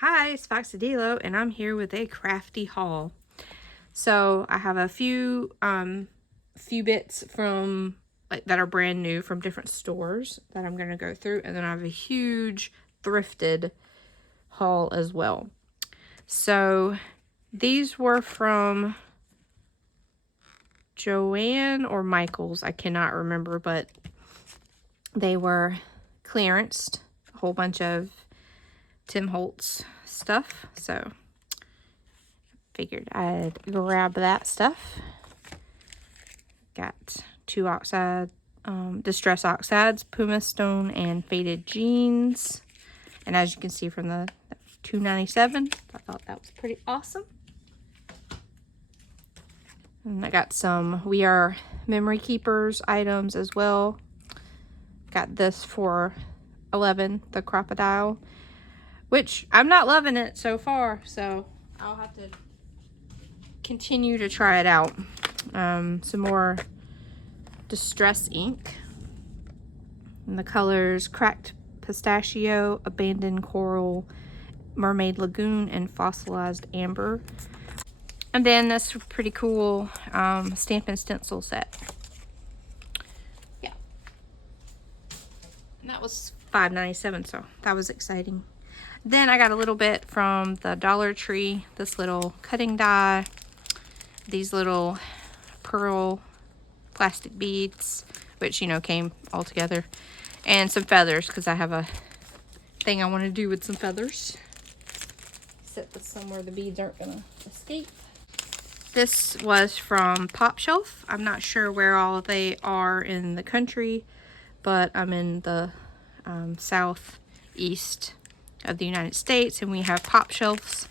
Hi, it's Foxadilo, and I'm here with a crafty haul. So I have a few bits from that are brand new from different stores that I'm gonna go through, and then I have a huge thrifted haul as well. So these were from Joanne or Michael's, I cannot remember, but they were clearanced, a whole bunch of Tim Holtz stuff. So figured I'd grab that stuff. Got two distress oxides, Puma Stone, and faded jeans. And as you can see from the $2.97, I thought that was pretty awesome. And I got some We Are Memory Keepers items as well. Got this for $11, the crocodile, which I'm not loving it so far, so I'll have to continue to try it out. Some more distress ink, and the colors Cracked Pistachio, Abandoned Coral, Mermaid Lagoon, and Fossilized Amber. And then this pretty cool stamp and stencil set. Yeah, and that was $5.97, so that was exciting. Then I got a little bit from the Dollar Tree, this little cutting die, these little pearl plastic beads, which, you know, came all together, and some feathers, because I have a thing I want to do with some feathers. Set this somewhere the beads aren't gonna escape. This was from Pop Shelf. I'm not sure where all they are in the country, but I'm in the southeast of the United States, and we have Pop Shelves,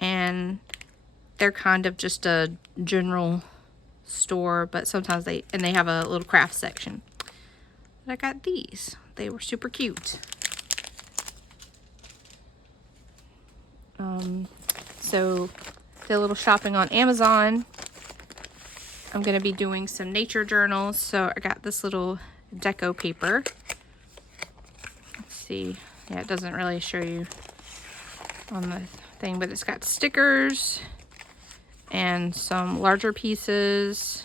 and they're kind of just a general store, but sometimes they have a little craft section. But I got these. They were super cute. So did a little shopping on Amazon. I'm gonna be doing some nature journals, so I got this little deco paper. Let's see. Yeah, it doesn't really show you on the thing, but it's got stickers and some larger pieces.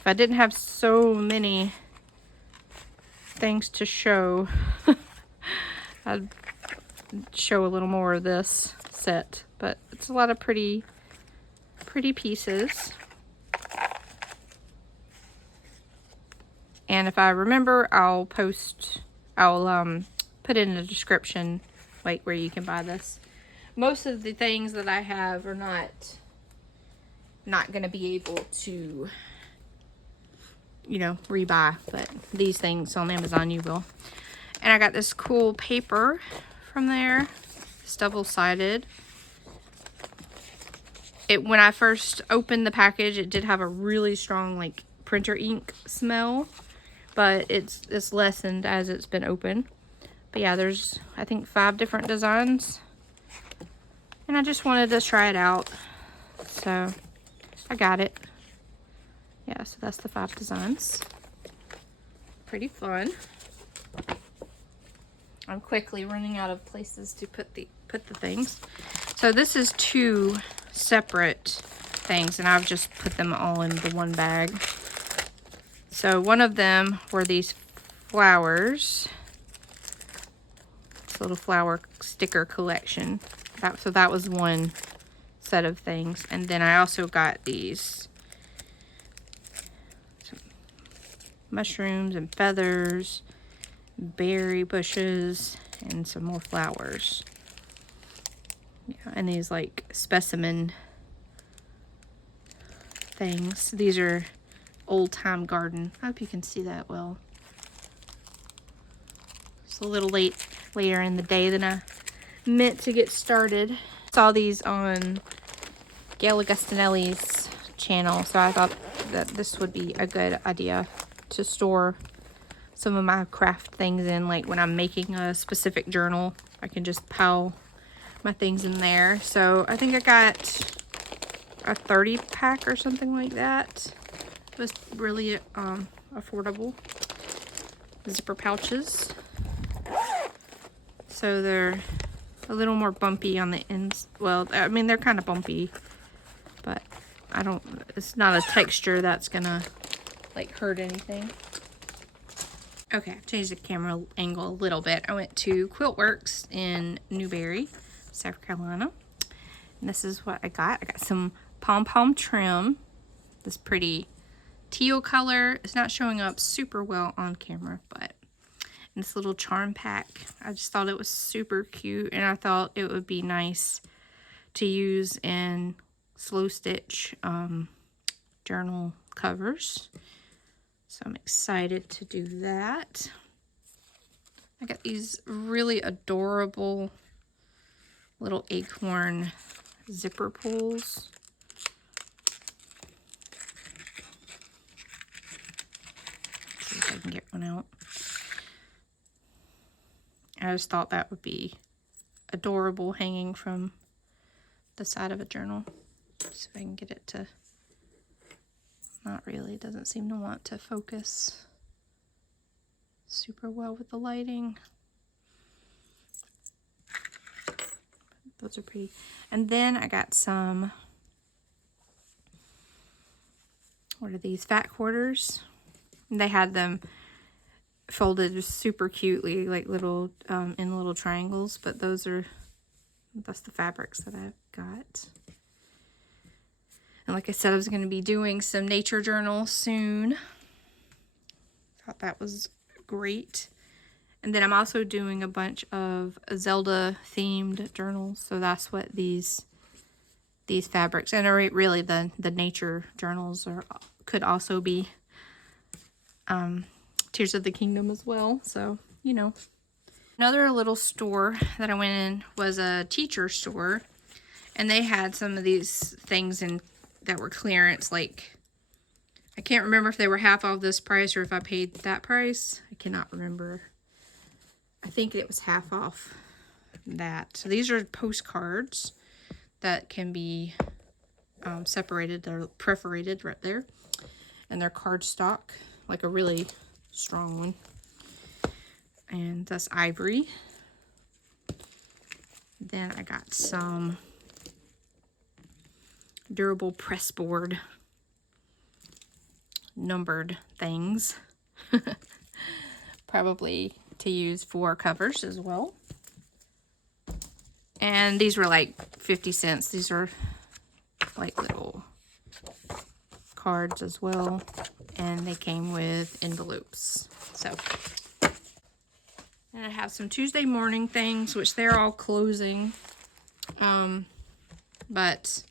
If I didn't have so many things to show, I'd show a little more of this set, but it's a lot of pretty pieces. And if I remember, I'll put it in the description, like where you can buy this. Most of the things that I have are not gonna be able to, you know, rebuy, but these things on Amazon you will. And I got this cool paper from there. It's double-sided. When I first opened the package, it did have a really strong like printer ink smell, but it's lessened as it's been open. But yeah, there's I think 5 different designs, and I just wanted to try it out, so I got it. Yeah, so that's the 5 designs. Pretty fun. I'm quickly running out of places to put the things. So this is 2 separate things, and I've just put them all in the one bag. So one of them were these flowers. This little flower sticker collection. So that was one set of things. And then I also got these mushrooms and feathers, berry bushes, and some more flowers. Yeah, and these like specimen things. These are Old Time Garden. I hope you can see that well. It's a little later in the day than I meant to get started. Saw these on Gail Augustinelli's channel, so I thought that this would be a good idea to store some of my craft things in. Like when I'm making a specific journal, I can just pile my things in there. So I think I got a 30 pack or something like that. It was really affordable. Zipper pouches. So they're a little more bumpy on the ends. Well, I mean, they're kind of bumpy, but it's not a texture that's gonna like hurt anything. Okay, I've changed the camera angle a little bit. I went to Quilt Works in Newberry, South Carolina. And this is what I got. I got some pom-pom trim. This pretty teal color. It's not showing up super well on camera, but in this little charm pack. I just thought it was super cute, and I thought it would be nice to use in slow stitch journal covers. So I'm excited to do that. I got these really adorable little acorn zipper pulls. See if I can get one out. I just thought that would be adorable hanging from the side of a journal. See if I can get it to, not really, it doesn't seem to want to focus super well with the lighting. Those are pretty. And then I got some, what are these, fat quarters? And they had them folded super cutely, like little, in little triangles, but that's the fabrics that I've got. And like I said, I was going to be doing some nature journals soon. Thought that was great. And then I'm also doing a bunch of Zelda themed journals. So that's what these fabrics, and really the nature journals could also be Tears of the Kingdom as well. So, you know. Another little store that I went in was a teacher store. And they had some of these things that were clearance. Like, I can't remember if they were half off this price or if I paid that price. I cannot remember. I think it was half off that. So these are postcards that can be separated. They're perforated right there. And they're cardstock, like a really strong one. And that's ivory. Then I got some durable pressboard numbered things. Probably to use for covers as well. And these were like 50 cents. These are like little cards as well. And they came with envelopes. So, and I have some Tuesday morning things, which they're all closing. But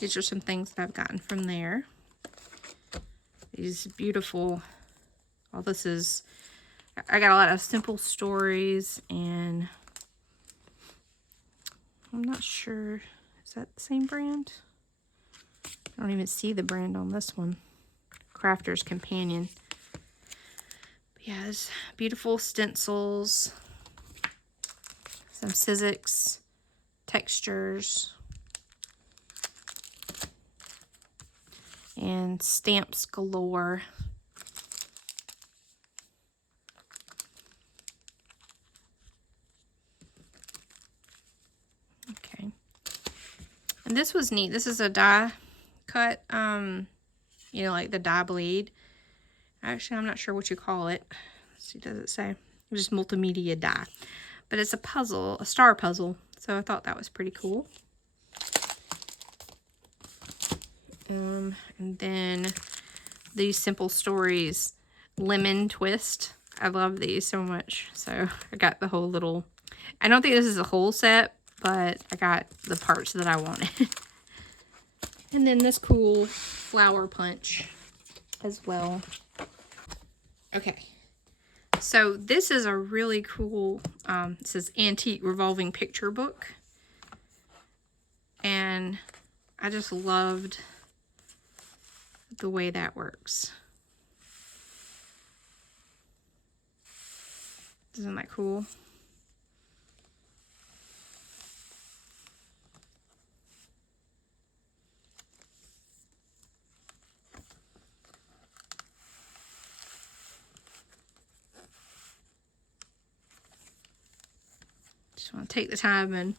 these are some things that I've gotten from there. These beautiful, I got a lot of simple stories, and I'm not sure, is that the same brand? I don't even see the brand on this one. Crafter's Companion. But yeah, there's beautiful stencils, some Sizzix textures, and stamps galore. Okay. And this was neat. This is a die cut, you know, like the die blade. Actually, I'm not sure what you call it. Let's see, does it say? It's just multimedia die. But it's a puzzle, a star puzzle. So I thought that was pretty cool. And then these Simple Stories lemon twist. I love these so much. So I got the whole little, I don't think this is a whole set, but I got the parts that I wanted. And then this cool flower punch as well. Okay. So this is a really cool, it says antique revolving picture book. And I just loved the way that works. Isn't that cool? Just want to take the time and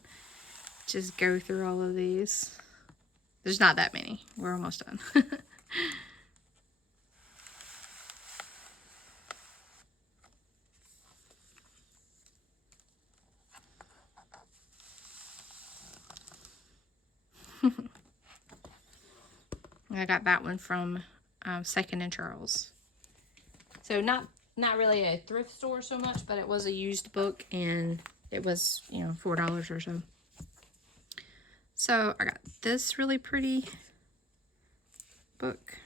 just go through all of these. There's not that many. We're almost done. I got that one from Second and Charles. So not really a thrift store so much, but it was a used book, and it was, you know, $4 or so. So I got this really pretty book.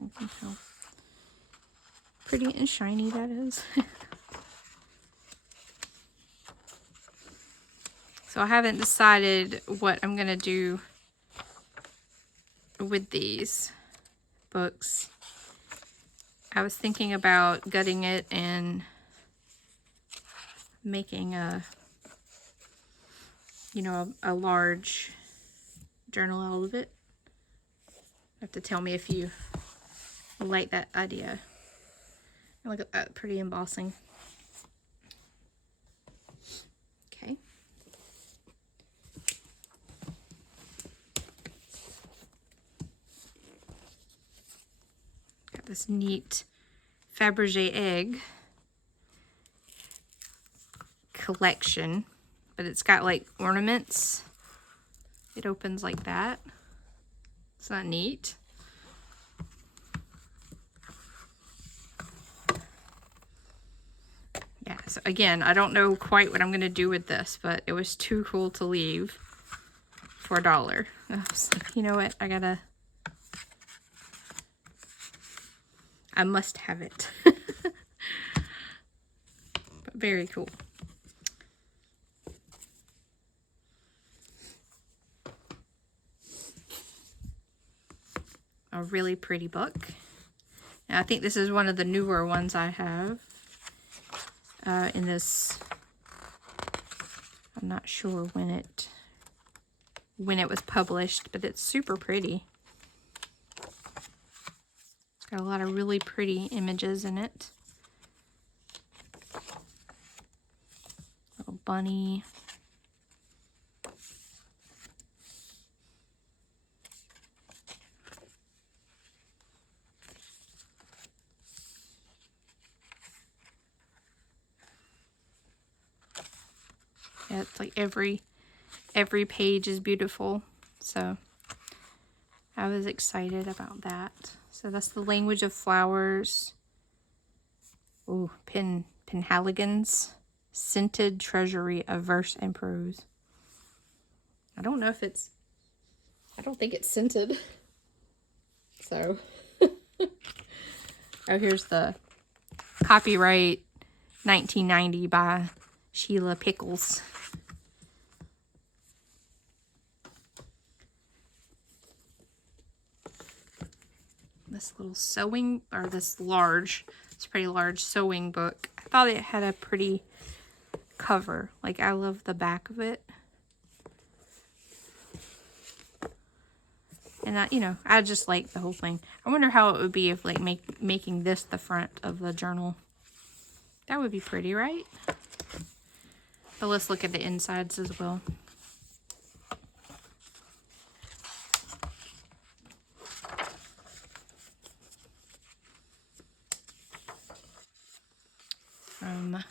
Look at how pretty and shiny that is. So I haven't decided what I'm gonna do with these books. I was thinking about gutting it and making a, you know, a large journal out of it. You have to tell me if you like that idea. Look at that pretty embossing. Okay. Got this neat Fabergé egg collection, but it's got like ornaments. It opens like that. It's not neat. Yeah, so again, I don't know quite what I'm gonna do with this, but it was too cool to leave for $1. So, you know what? I must have it. But very cool. A really pretty book. Now, I think this is one of the newer ones I have in this. I'm not sure when it was published, but it's super pretty. It's got a lot of really pretty images in it. Little bunny. Yeah, it's like every page is beautiful, so I was excited about that. So that's the language of flowers. Ooh, Penhaligon's scented treasury of verse and prose. I don't know if it's, I don't think it's scented. So, oh, here's the copyright 1990 by Sheila Pickles. This little sewing, or this large, it's a pretty large sewing book. I thought it had a pretty cover. Like, I love the back of it. And you know, I just like the whole thing. I wonder how it would be if, like, making this the front of the journal. That would be pretty, right? But let's look at the insides as well. From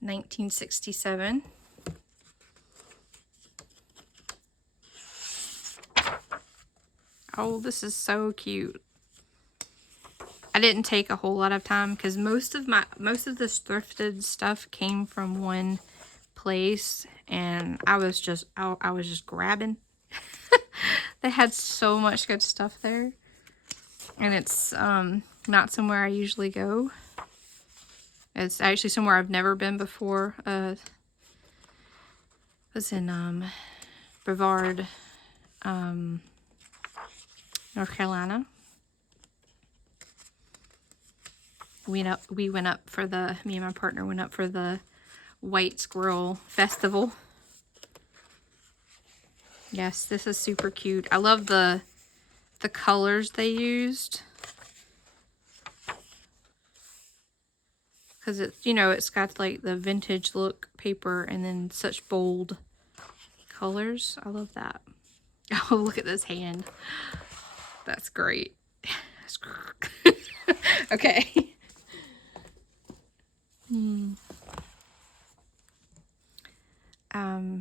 1967. Oh, this is so cute. I didn't take a whole lot of time because most of this thrifted stuff came from one place, and I was just grabbing. They had so much good stuff there, and it's not somewhere I usually go. It's actually somewhere I've never been before. It was in Brevard, North Carolina. Me and my partner went up for the White Squirrel Festival. Yes, this is super cute. I love the the colors they used. Because it, you know, it's got like the vintage look paper and then such bold colors. I love that. Oh, look at this hand. That's great. Okay.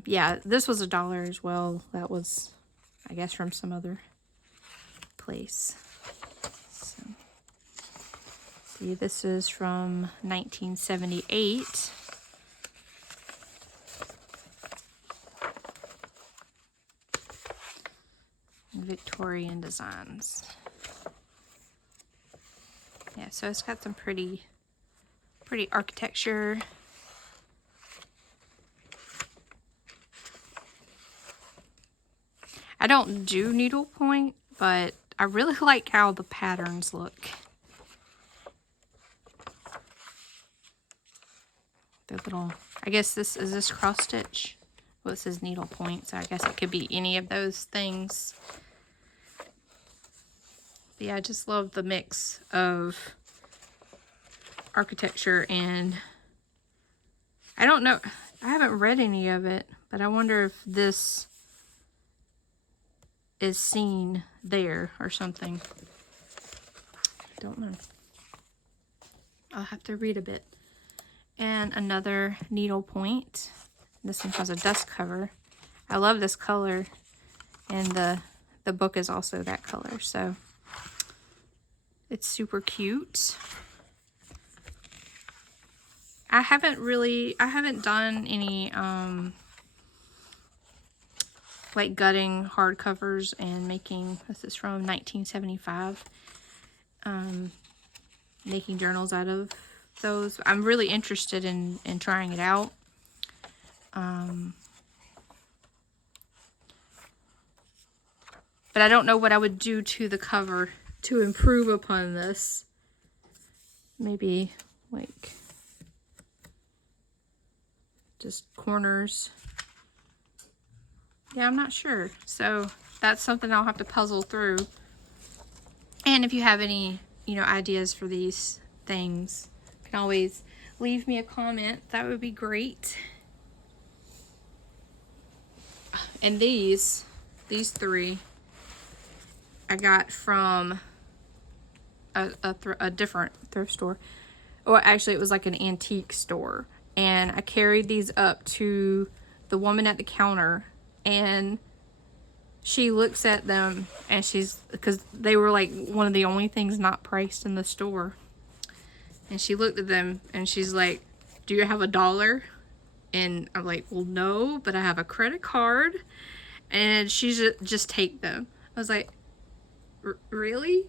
Yeah, this was $1 as well. That was, I guess, from some other place. So, see, this is from 1978. Victorian designs. Yeah, so it's got some pretty architecture. I don't do needlepoint, but I really like how the patterns look. The little, I guess this is cross stitch. Well, it says needlepoint, so I guess it could be any of those things. But yeah, I just love the mix of architecture and I don't know, I haven't read any of it, but I wonder if this is seen there or something. I don't know. I'll have to read a bit. And another needlepoint. This one has a dust cover. I love this color, and the book is also that color, so it's super cute. I haven't done any like gutting hardcovers and making, this is from 1975, making journals out of those. I'm really interested in trying it out. But I don't know what I would do to the cover to improve upon this. Maybe like just corners. Yeah, I'm not sure. So that's something I'll have to puzzle through. And if you have any, you know, ideas for these things, you can always leave me a comment. That would be great. And these three I got from a different thrift store. Well, actually it was like an antique store. And I carried these up to the woman at the counter, and she looks at them, and because they were like one of the only things not priced in the store. And she looked at them and she's like, "Do you have $1?" And I'm like, "Well, no, but I have a credit card." And she just take them. I was like, "Really?"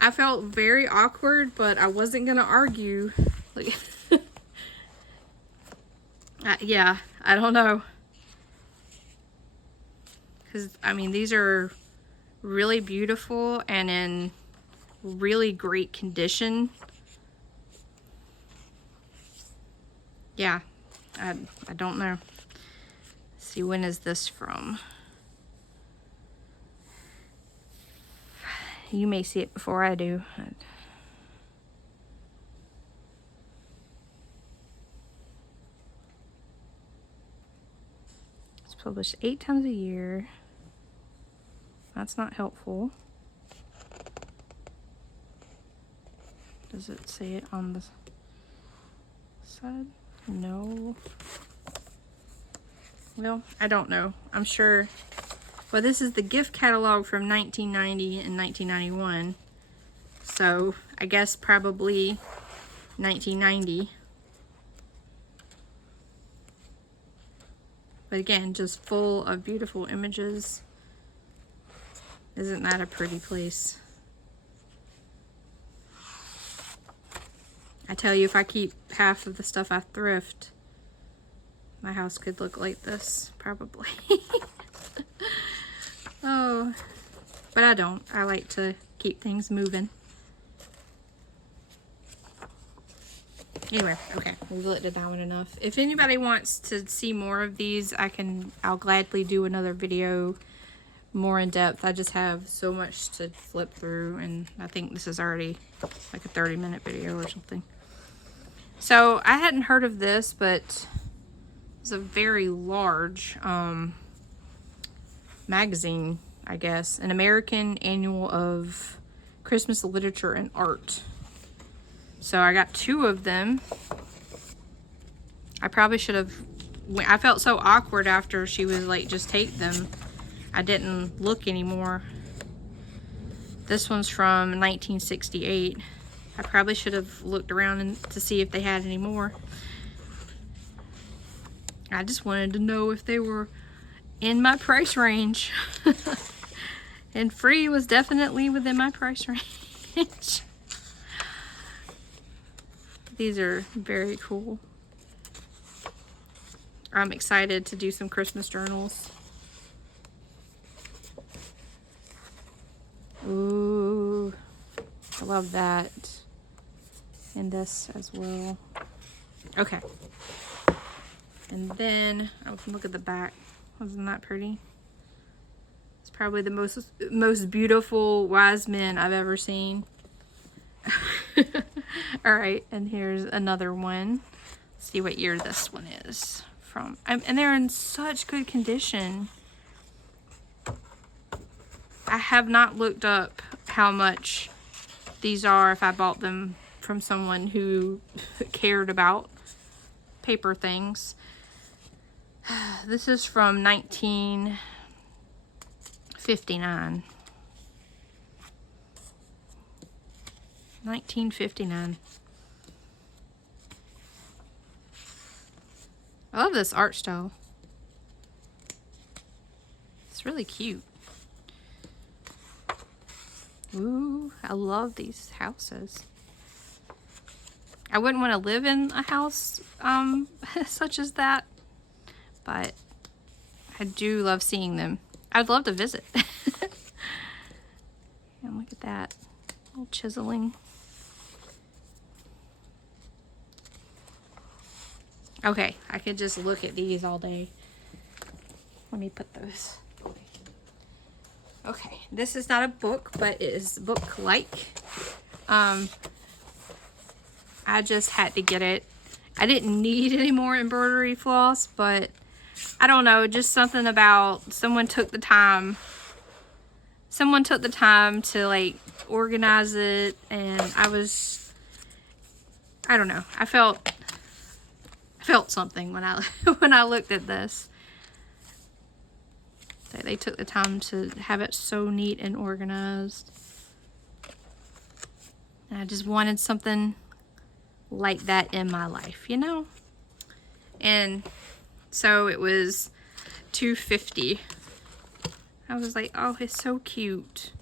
I felt very awkward, but I wasn't gonna argue. Like, yeah, I don't know. Because, I mean, these are really beautiful and in really great condition. Yeah, I don't know. Let's see, when is this from? You may see it before I do. It's published 8 times a year. That's not helpful. Does it say it on the side? No. Well, I don't know. I'm sure. Well, this is the gift catalog from 1990 and 1991. So, I guess probably 1990. But again, just full of beautiful images. Isn't that a pretty place? I tell you, if I keep half of the stuff I thrift, my house could look like this, probably. Oh, but I don't. I like to keep things moving. Anyway, okay, we've looked at that one enough. If anybody wants to see more of these, I'll gladly do another video more in depth. I just have so much to flip through, and I think this is already like a 30-minute video or something. So I hadn't heard of this, but it's a very large magazine, I guess, an American Annual of Christmas Literature and Art. So I got 2 of them. I probably should have, I felt so awkward after she was like, just take them. I didn't look anymore. This one's from 1968. I probably should have looked around to see if they had any more. I just wanted to know if they were in my price range. And free was definitely within my price range. These are very cool. I'm excited to do some Christmas journals. Ooh, I love that. And this as well. Okay. And then, oh, look at the back. Wasn't that pretty? It's probably the most beautiful wise men I've ever seen. Alright, and here's another one. Let's see what year this one is from. And they're in such good condition. I have not looked up how much these are if I bought them from someone who cared about paper things. This is from 1959. 1959. I love this art style. It's really cute. Ooh, I love these houses. I wouldn't want to live in a house such as that, but I do love seeing them. I'd love to visit. And look at that little chiseling. Okay, I could just look at these all day. Let me put those away. Okay, this is not a book, but it is book-like. I just had to get it. I didn't need any more embroidery floss, but I don't know, just something about someone took the time to like organize it, and I don't know, I felt something when I when I looked at this. They took the time to have it so neat and organized. And I just wanted something like that in my life, you know? And so it was $2.50. I was like, oh, it's so cute.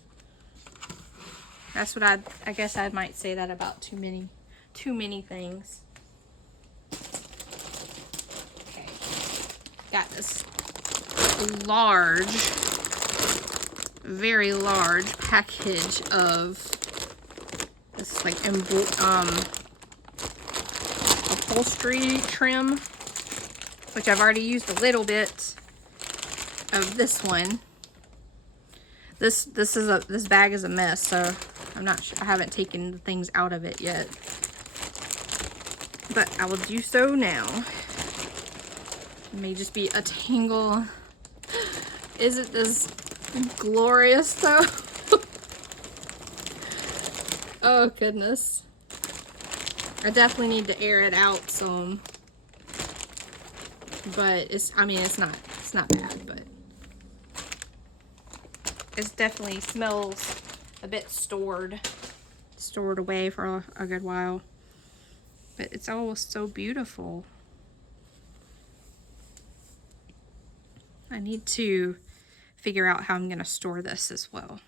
That's what I guess I might say that about too many things. Okay. Got this large, very large package of this like upholstery trim, which I've already used a little bit of this one. This bag is a mess, so I'm not sure. I haven't taken the things out of it yet, but I will do so now. It may just be a tangle. Isn't this glorious though? Oh goodness. I definitely need to air it out some. But it's not bad, but it definitely smells a bit stored away for a good while. But it's all so beautiful. I need to figure out how I'm going to store this as well.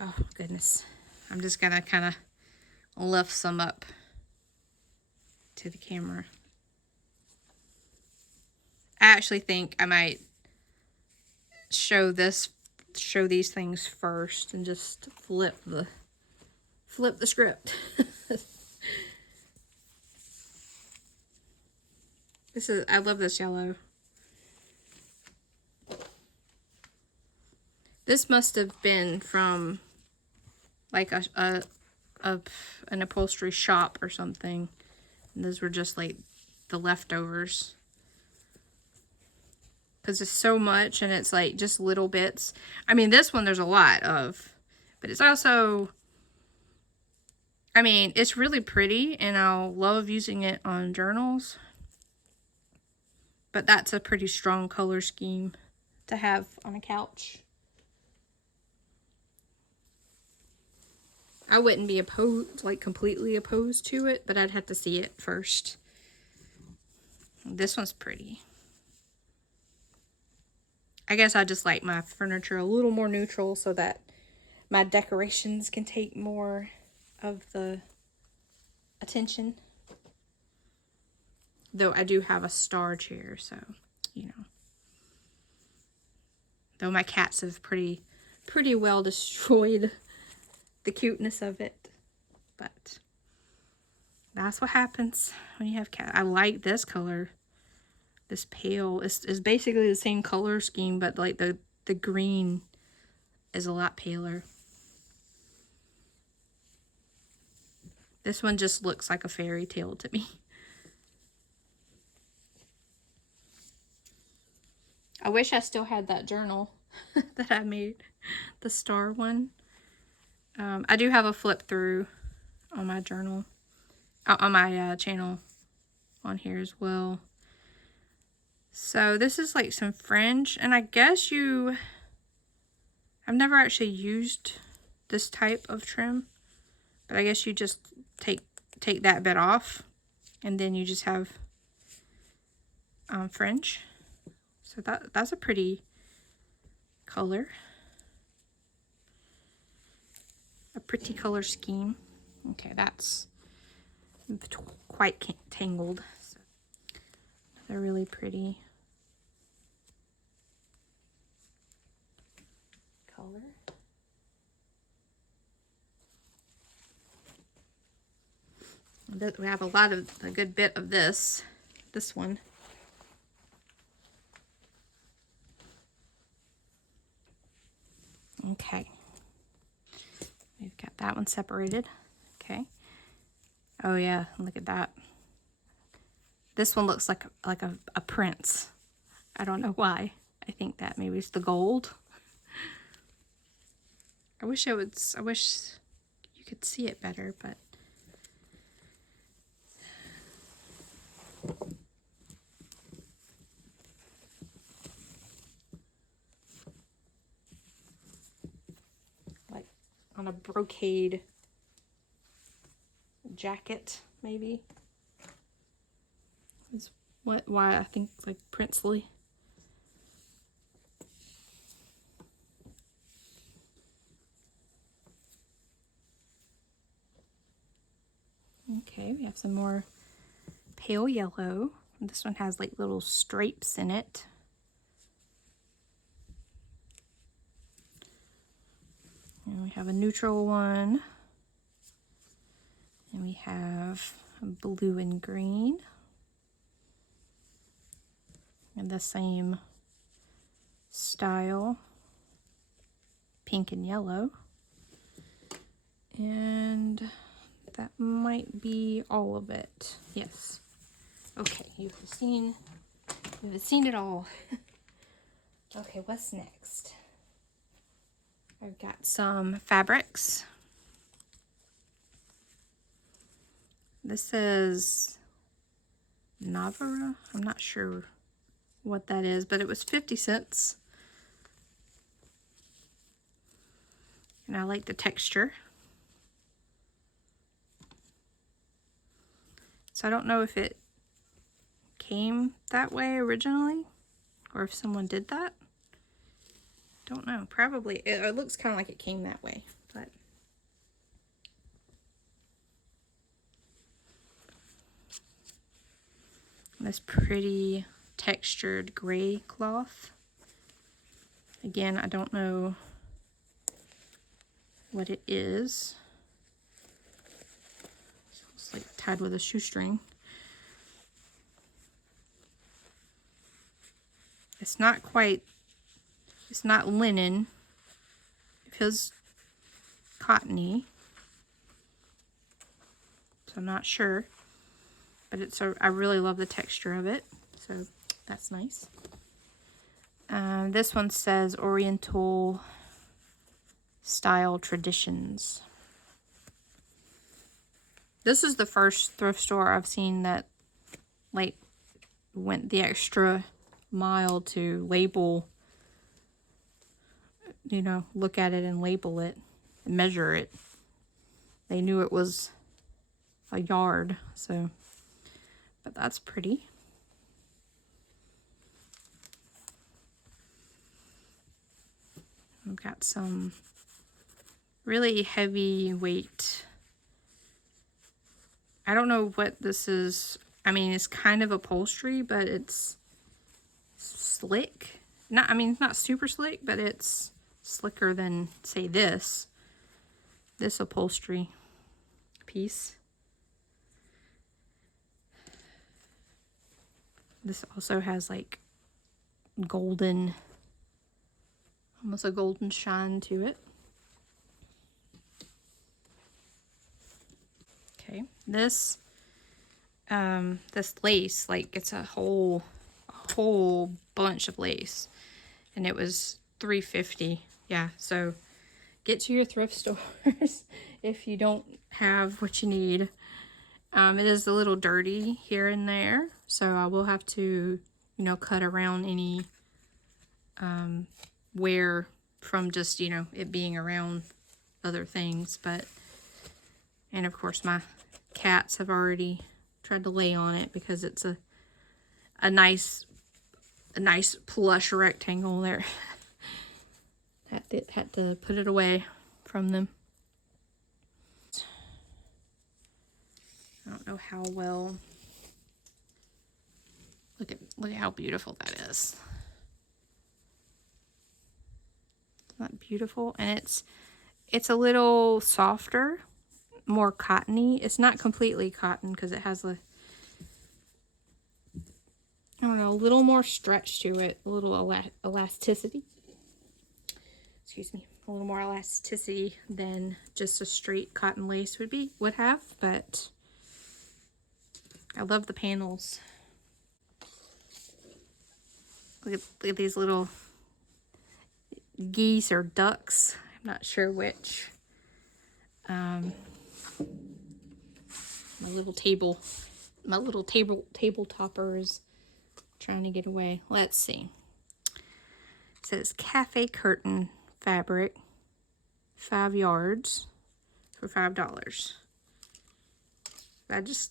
Oh, goodness. I'm just going to kind of lift some up to the camera. I actually think I might show these things first and just flip the script. I love this yellow. This must have been from like an upholstery shop or something. And those were just like the leftovers. Because it's so much and it's like just little bits. I mean, this one there's a lot of. But it's also, I mean, it's really pretty and I'll love using it on journals. But that's a pretty strong color scheme to have on a couch. I wouldn't be opposed, like completely opposed to it, but I'd have to see it first. This one's pretty. I guess I just like my furniture a little more neutral so that my decorations can take more of the attention. Though I do have a star chair, so, you know. Though my cats have pretty well destroyed the cuteness of it. But that's what happens when you have cats. I like this color. This pale. It's basically the same color scheme, but like the green is a lot paler. This one just looks like a fairy tale to me. I wish I still had that journal that I made, the star one. I do have a flip through on my journal, on my channel on here as well. So this is like some fringe, and I guess I've never actually used this type of trim, but I guess you just take that bit off, and then you just have fringe. So that's a pretty color. A pretty color scheme. Okay, that's quite tangled. So they're really pretty color. We have a good bit of this one. Okay. We've got that one separated. Okay. Oh yeah, look at that. This one looks like a prince. I don't know why. I think that maybe it's the gold. I wish you could see it better, but like on a brocade jacket, maybe. Is why I think it's like princely. Okay, we have some more pale yellow. This one has like little stripes in it. And we have a neutral one. And we have blue and green. And the same style, pink and yellow. And that might be all of it. Yes. Okay, you've seen it all. Okay, what's next? I've got some fabrics. This is Navara. I'm not sure what that is, but it was 50 cents. And I like the texture. So I don't know if it came that way originally or if someone did that. Don't know. Probably. It looks kind of like it came that way, but this pretty textured gray cloth. Again, I don't know what it is. It's like tied with a shoestring. It's not linen, feels cottony. So I'm not sure. But I really love the texture of it. So that's nice. This one says Oriental Style Traditions. This is the first thrift store I've seen that like went the extra mile to label, you know, look at it and label it and measure it. They knew it was a yard, so, but that's pretty. We've got some really heavyweight. I don't know what this is. I mean, it's kind of upholstery, but it's slick. I mean, it's not super slick, but it's slicker than, say, this upholstery piece. This also has like golden, almost a golden shine to it. Okay, this lace, like it's a whole bunch of lace, and it was $3.50. Yeah, so get to your thrift stores if you don't have what you need. It is a little dirty here and there, so I will have to, you know, cut around any wear from just, you know, it being around other things. But, and of course my cats have already tried to lay on it because it's a nice plush rectangle there. had to put it away from them. I don't know how well. Look at how beautiful that is. Isn't that beautiful? And it's a little softer, more cottony. It's not completely cotton because it has a, I don't know, a little more stretch to it, a little elasticity. Excuse me, a little more elasticity than just a straight cotton lace would have, but I love the panels. Look at these little geese or ducks. I'm not sure which. My little table topper is trying to get away. Let's see. It says cafe curtain fabric, 5 yards for $5.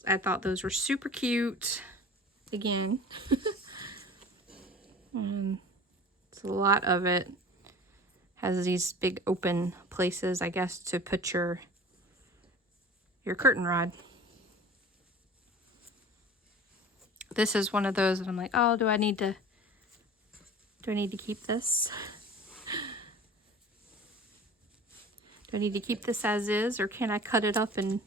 I thought those were super cute. Again. It's a lot of it. Has these big open places, I guess, to put your curtain rod. This is one of those that I'm like, oh, do I need to keep this? Do I need to keep this as is, or can I cut it up and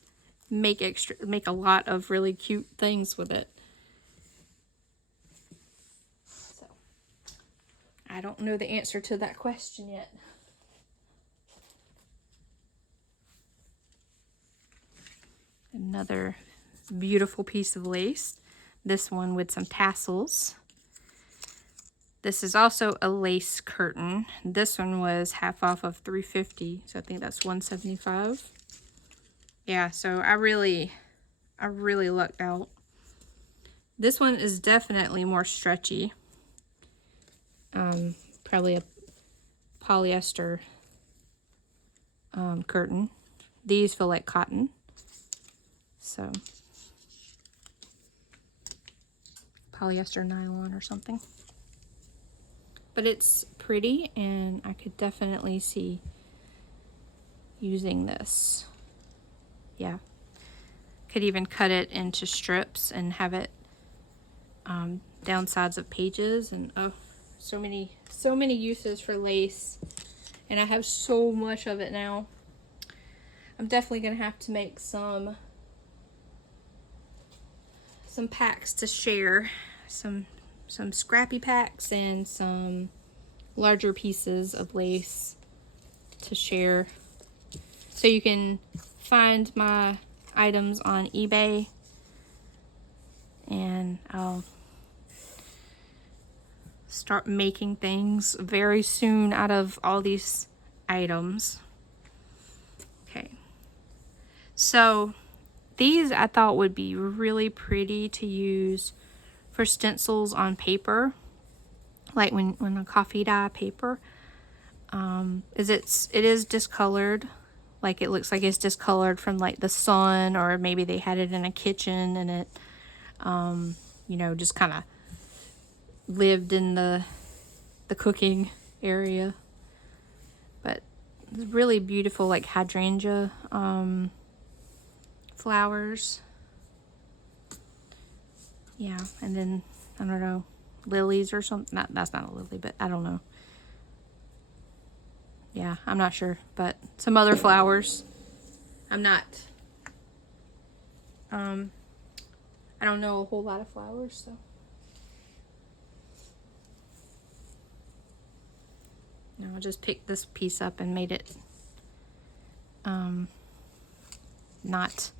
make a lot of really cute things with it? So, I don't know the answer to that question yet. Another beautiful piece of lace. This one with some tassels. This is also a lace curtain. This one was half off of $3.50, so I think that's $1.75. Yeah, so I really lucked out. This one is definitely more stretchy. Probably a polyester curtain. These feel like cotton. So polyester nylon or something. But it's pretty, and I could definitely see using this. Yeah. Could even cut it into strips and have it down sides of pages, and oh, so many uses for lace. And I have so much of it now. I'm definitely gonna have to make some packs to share, some scrappy packs and some larger pieces of lace to share. So you can find my items on eBay, and I'll start making things very soon out of all these items. Okay, so these I thought would be really pretty to use for stencils on paper, like when a coffee dye paper. It is discolored, like it looks like it's discolored from like the sun, or maybe they had it in a kitchen and it you know, just kind of lived in the cooking area. But it's really beautiful, like hydrangea flowers. Yeah, and then I don't know, lilies or something. That's not a lily, but I don't know. Yeah, I'm not sure, but some other flowers. I'm not, I don't know a whole lot of flowers, so. No, I just picked this piece up and made it, not,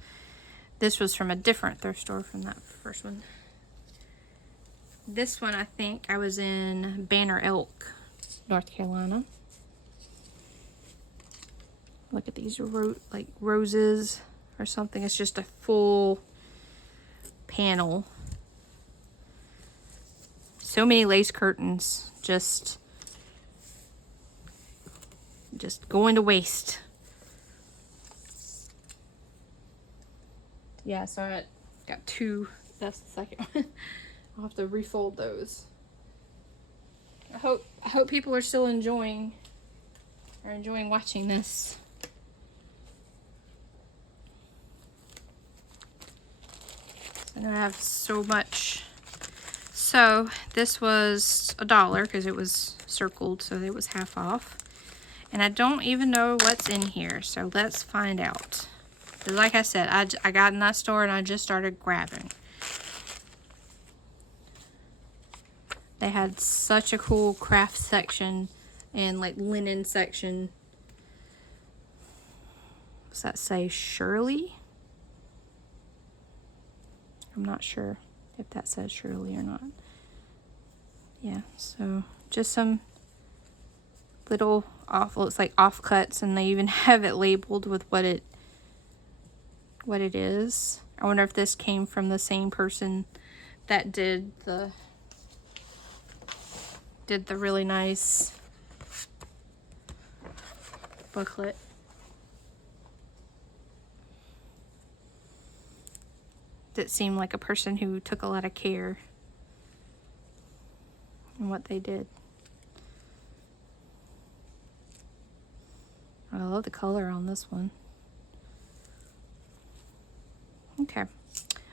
this was from a different thrift store from that first one. This one, I think I was in Banner Elk, North Carolina. Look at these like roses or something. It's just a full panel. So many lace curtains just going to waste. Yeah, so I got two. That's the second one. I'll have to refold those. I hope people are still enjoying watching this. And I have so much. So this was $1 because it was circled, so it was half off. And I don't even know what's in here, so let's find out. But like I said, I got in that store and I just started grabbing. They had such a cool craft section and like linen section. Does that say Shirley? I'm not sure if that says Shirley or not. Yeah, so just some little looks like offcuts, and they even have it labeled with what it is. I wonder if this came from the same person that did the really nice booklet. That seemed like a person who took a lot of care in what they did. I love the color on this one. Okay,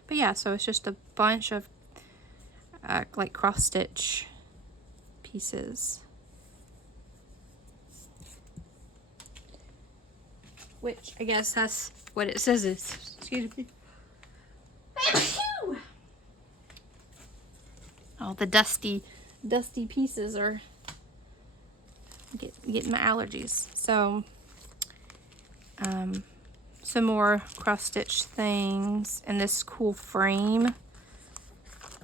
but yeah, so it's just a bunch of like cross stitch pieces, which I guess that's what it says is. Excuse me. All the dusty pieces are getting my allergies. So some more cross stitch things, and this cool frame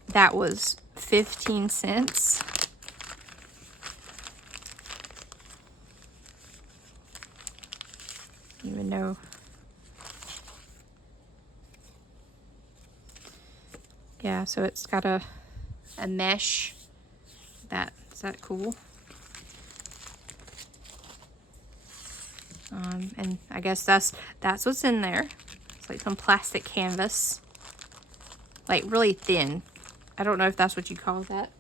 that was 15 cents. Even though, yeah, so it's got a mesh. Is that cool? And I guess that's what's in there. It's like some plastic canvas, like really thin. I don't know if that's what you call that.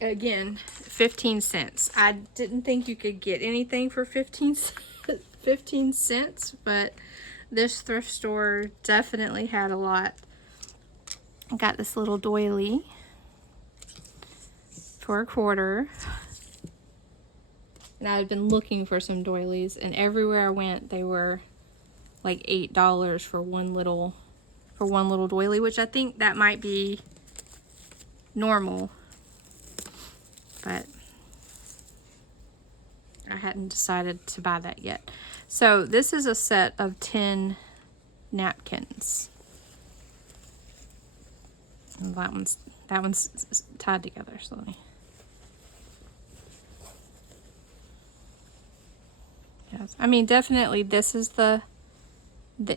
Again, 15 cents. I didn't think you could get anything for 15 cents, but this thrift store definitely had a lot. I got this little doily for $1. And I had been looking for some doilies, and everywhere I went they were like $8 for one little doily, which I think that might be normal. But I hadn't decided to buy that yet. So this is a set of 10 napkins. And that one's tied together, so let me. Yes, I mean, definitely this is the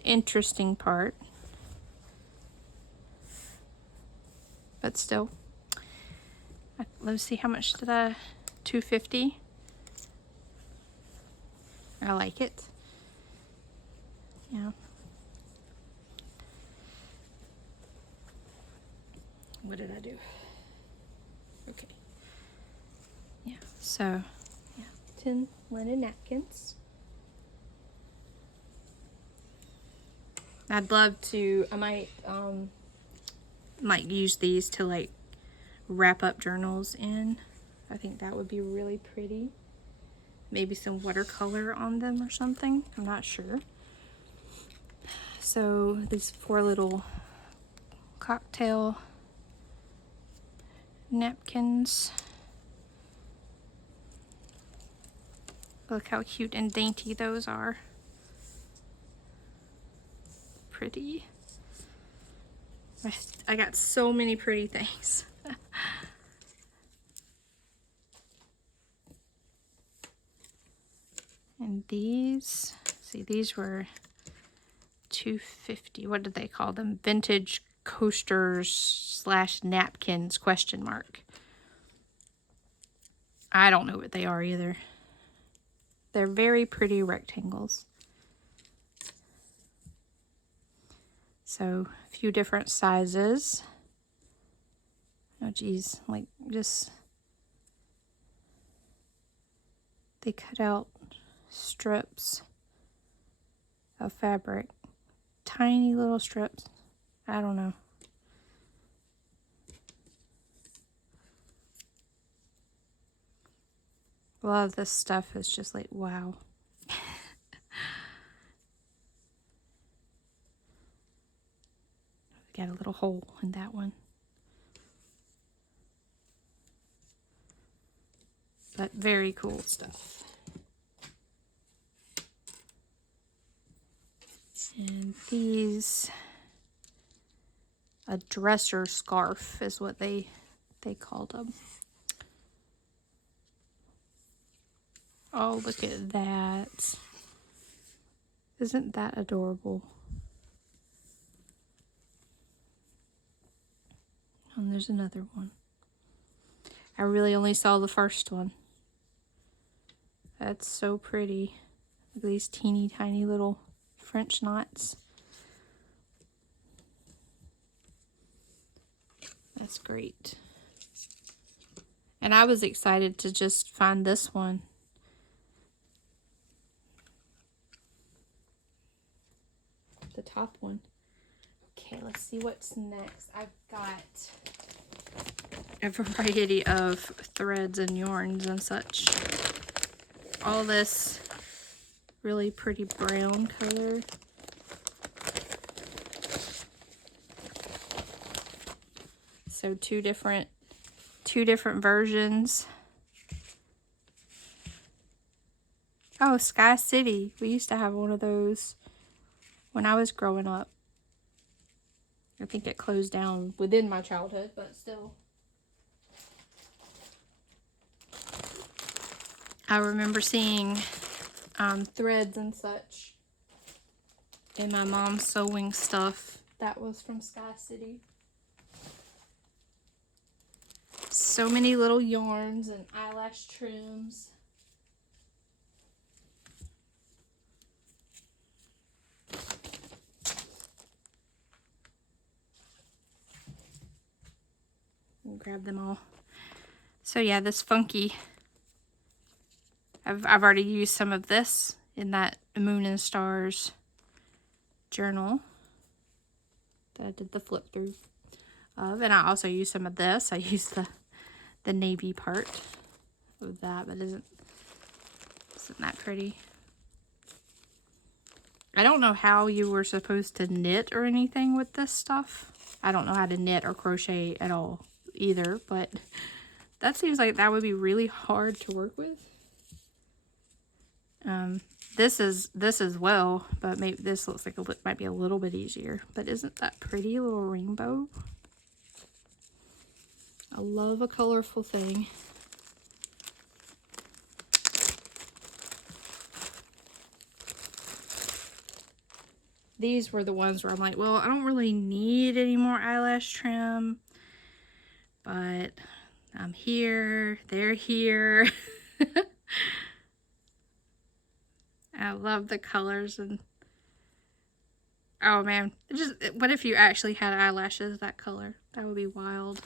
interesting part. But still, let's see, how much did I, $2.50. I like it. Yeah. What did I do? Okay. Yeah, so, yeah, 10 linen napkins. I'd love to, I might use these to like wrap up journals in. I think that would be really pretty. Maybe some watercolor on them or something. I'm not sure. So these 4 little cocktail napkins. Look how cute and dainty those are. Pretty. I got so many pretty things. And these, see, these were $2.50. What did they call them? Vintage coasters / napkins ? I don't know what they are either. They're very pretty rectangles. So a few different sizes. Oh geez, like just, they cut out strips of fabric. Tiny little strips. I don't know. A lot of this stuff is just like, wow. Got a little hole in that one. But very cool stuff. And these, a dresser scarf is what they called them. Oh, look at that. Isn't that adorable? And there's another one. I really only saw the first one. That's so pretty. Look at these teeny tiny little French knots. That's great. And I was excited to just find this one. The top one. Okay, let's see what's next. I've got a variety of threads and yarns and such. All this really pretty brown color. So two different versions. Oh, Sky City. We used to have one of those when I was growing up. I think it closed down within my childhood, but still. I remember seeing threads and such in my mom's sewing stuff. That was from Sky City. So many little yarns and eyelash trims. I'll grab them all. So yeah, this funky. I've already used some of this in that Moon and Stars journal that I did the flip through of, and I also used some of this. I used the navy part of that, but isn't that pretty? I don't know how you were supposed to knit or anything with this stuff. I don't know how to knit or crochet at all either, but that seems like that would be really hard to work with. This is well, but maybe this looks like might be a little bit easier. But isn't that pretty little rainbow? I love a colorful thing. These were the ones where I'm like, well, I don't really need any more eyelash trim, but I'm here, they're here. I love the colors, and oh man, what if you actually had eyelashes that color? That would be wild.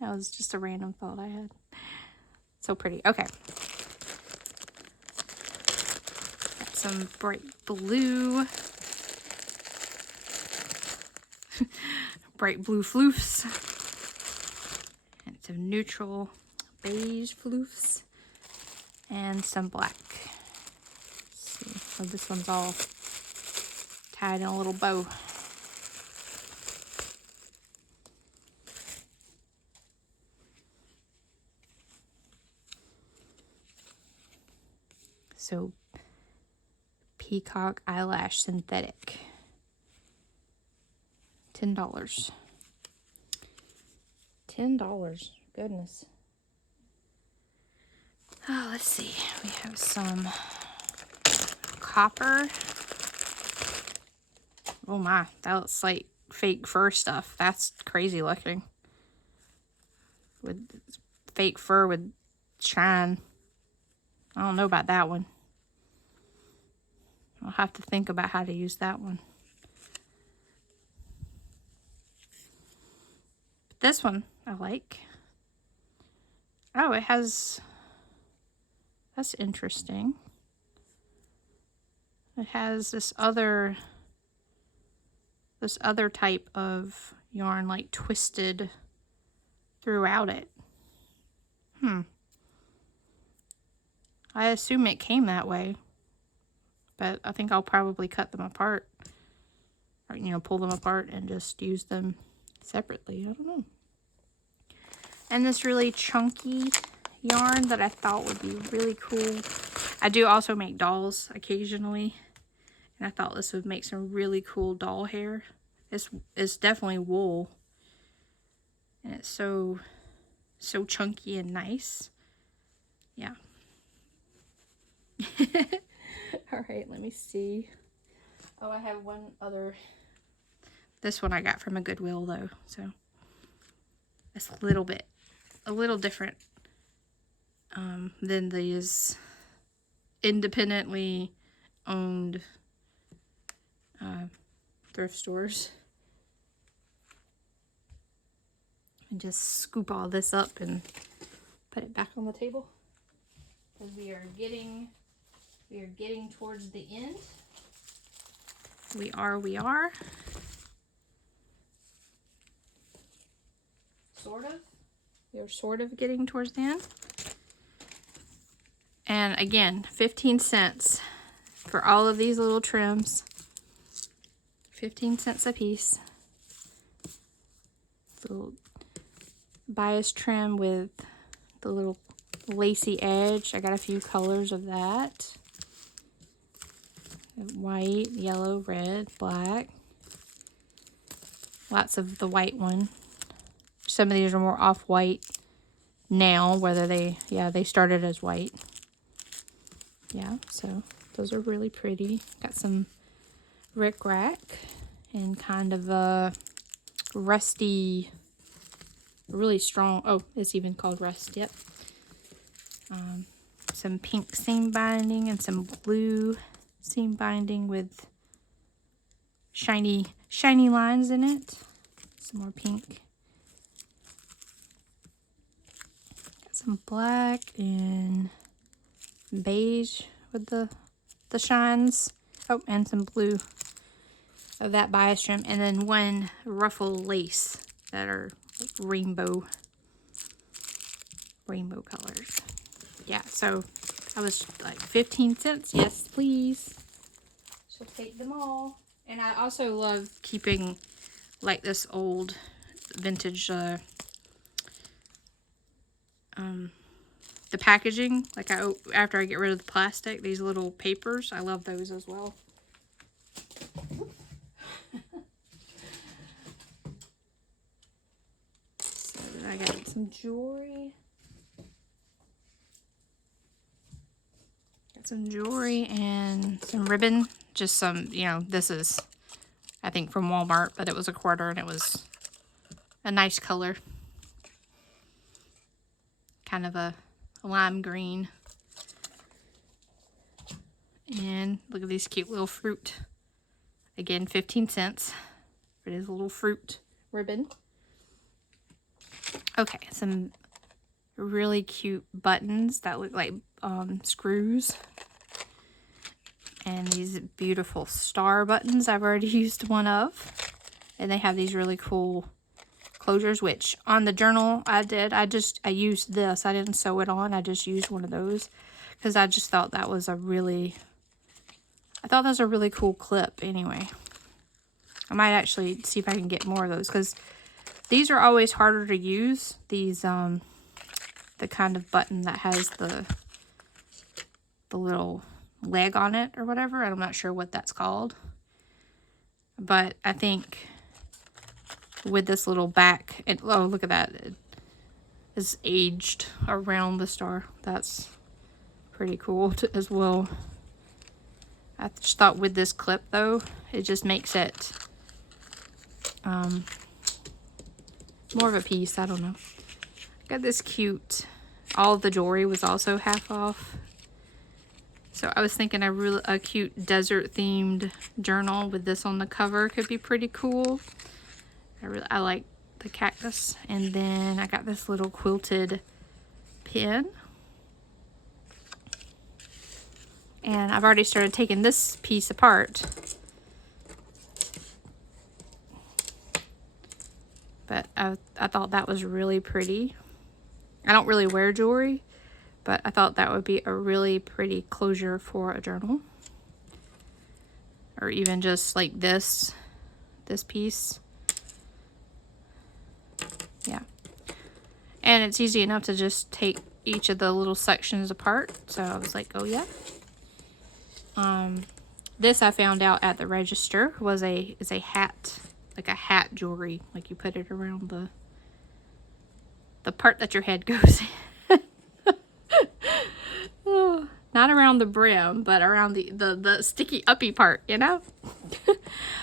That was just a random thought I had. So pretty. Okay. Got some bright blue. Bright blue floofs. And some neutral beige floofs. And some black. Let's see. Oh, this one's all tied in a little bow. So, Peacock Eyelash Synthetic. $10. $10. Goodness. Oh, let's see. We have some copper. Oh my, that looks like fake fur stuff. That's crazy looking. With fake fur with shine. I don't know about that one. I'll have to think about how to use that one. But this one I like. Oh, it has... That's interesting. It has this other type of yarn like twisted throughout it. I assume it came that way, but I think I'll probably cut them apart, or pull them apart and just use them separately. I don't know. And this really chunky yarn that I thought would be really cool. I do also make dolls occasionally, and I thought this would make some really cool doll hair. It's definitely wool, and it's so chunky and nice. Yeah. All right, let me see. Oh, I have one other. This one I got from a Goodwill though, so it's a little different than these independently owned thrift stores. And just scoop all this up and put it back on the table, because we are getting towards the end. We are. Sort of. We are sort of getting towards the end. And again, 15 cents for all of these little trims. 15 cents a piece. Little bias trim with the little lacy edge. I got a few colors of that. White, yellow, red, black. Lots of the white one. Some of these are more off-white now, whether they started as white. Yeah, so those are really pretty. Got some rickrack and kind of a rusty, really strong, oh, it's even called rust, yep. Some pink seam binding and some blue seam binding with shiny lines in it. Some more pink. Got some black and beige with the shines. Oh, and some blue of that bias trim, and then one ruffle lace that are like rainbow colors. Yeah, so I was like 15 cents. Yes, please. She'll take them all. And I also love keeping like this old vintage the packaging, like after I get rid of the plastic, these little papers, I love those as well. So then I got some jewelry. Got some jewelry and some ribbon. Just some, you know, this is, I think, from Walmart, but it was $1 and it was a nice color. Kind of a lime green. And look at these cute little fruit. Again, 15 cents for this little fruit ribbon. Okay, some really cute buttons that look like screws. And these beautiful star buttons I've already used one of. And they have these really cool closures, which on the journal I used this. I didn't sew it on. I just used one of those because I just thought that was a really cool clip anyway. I might actually see if I can get more of those because these are always harder to use. These, the kind of button that has the little leg on it or whatever. I'm not sure what that's called. But I think with this little back, oh, look at that. It is aged around the star. That's pretty cool as well. I just thought with this clip, though, it just makes it more of a piece. I don't know. Got this cute, all of the jewelry was also half off. So I was thinking a cute desert themed journal with this on the cover could be pretty cool. I like the cactus. And then I got this little quilted pin. And I've already started taking this piece apart. But I thought that was really pretty. I don't really wear jewelry, but I thought that would be a really pretty closure for a journal. Or even just like this piece. Yeah. And it's easy enough to just take each of the little sections apart. So I was like, oh yeah. This I found out at the register is a hat, like a hat jewelry. Like you put it around the part that your head goes in. Oh, not around the brim, but around the sticky uppy part, you know?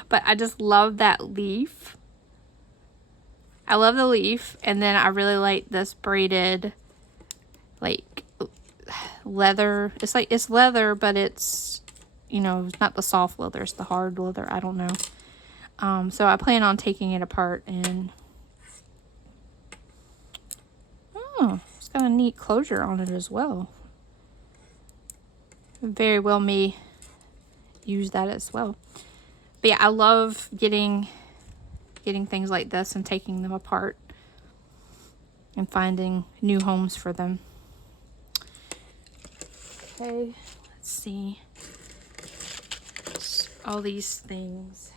But I just love that leaf. I love the leaf, and then I really like this braided, like, leather. It's leather, but it's, you know, it's not the soft leather, it's the hard leather. I don't know. So I plan on taking it apart and, oh, it's got a neat closure on it as well. Very well may use that as well. But yeah, I love getting things like this and taking them apart and finding new homes for them. Okay, let's see. All these things.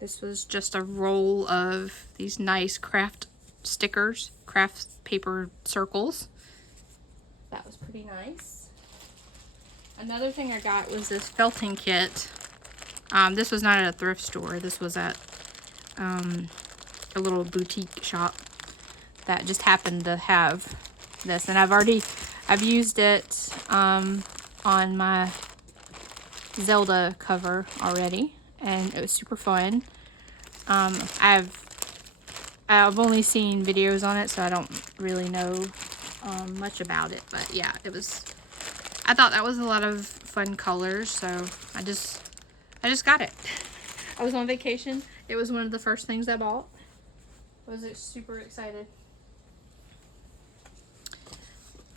This was just a roll of these nice craft stickers, craft paper circles. That was pretty nice. Another thing I got was this felting kit. This was not at a thrift store. This was at a little boutique shop that just happened to have this. And I've used it on my Zelda cover already. And it was super fun. I've only seen videos on it, so I don't really know much about it. But yeah, I thought that was a lot of fun colors, so I just got it. I was on vacation. It was one of the first things I bought. I was super excited.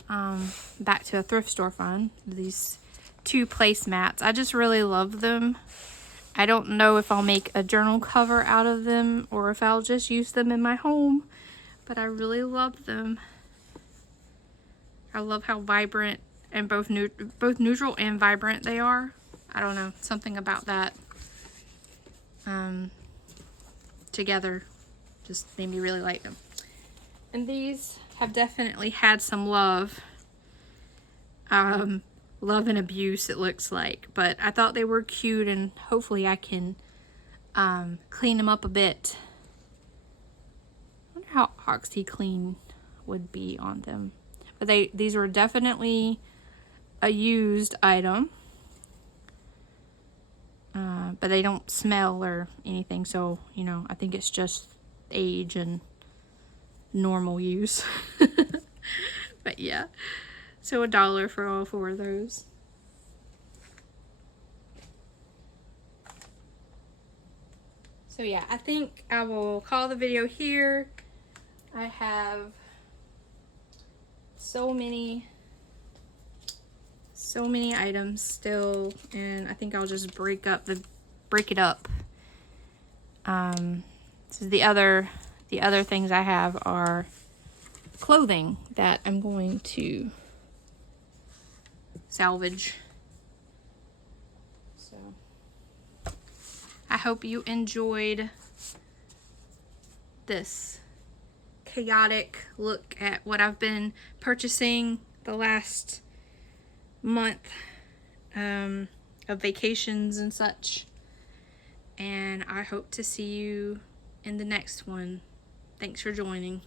Back to a thrift store fun. These 2 placemats. I just really love them. I don't know if I'll make a journal cover out of them or if I'll just use them in my home, but I really love them. I love how vibrant and both neutral and vibrant they are. I don't know, something about that together just made me really like them. And these have definitely had some love. Love and abuse, it looks like. But I thought they were cute, and hopefully I can clean them up a bit. I wonder how OxyClean would be on them. But these were definitely a used item. But they don't smell or anything, so, you know, I think it's just age and normal use. But yeah, so $1 for all 4 of those. So yeah, I think I will call the video here. I have so many items still, and I think I'll just break it up. So the other things I have are clothing that I'm going to salvage. So I hope you enjoyed this chaotic look at what I've been purchasing the last month of vacations and such. And I hope to see you in the next one. Thanks for joining.